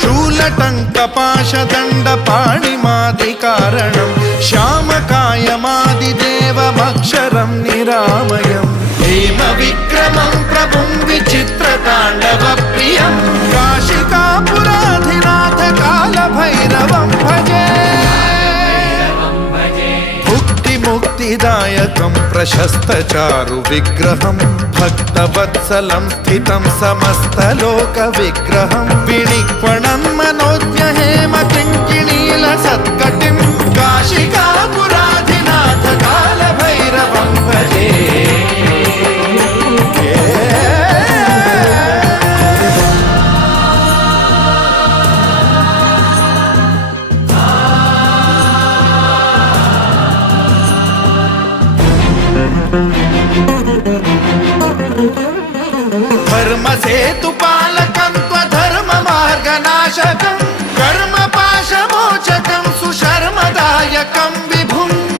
शूलटङ्कपाशदण्डपाणिमादिकारणं श्यामकायमादिदेवमक्षरं निरामयं हेमविक्रमं प्रभुं विचित्रताण्डवप्रियं काशिकापुराधिनाथ कालभैरवं भजे मुक्तिदायकं प्रशस्तचारु विग्रहं भक्तवत्सलं स्थितं समस्तलोकविग्रहं विनिक्वणं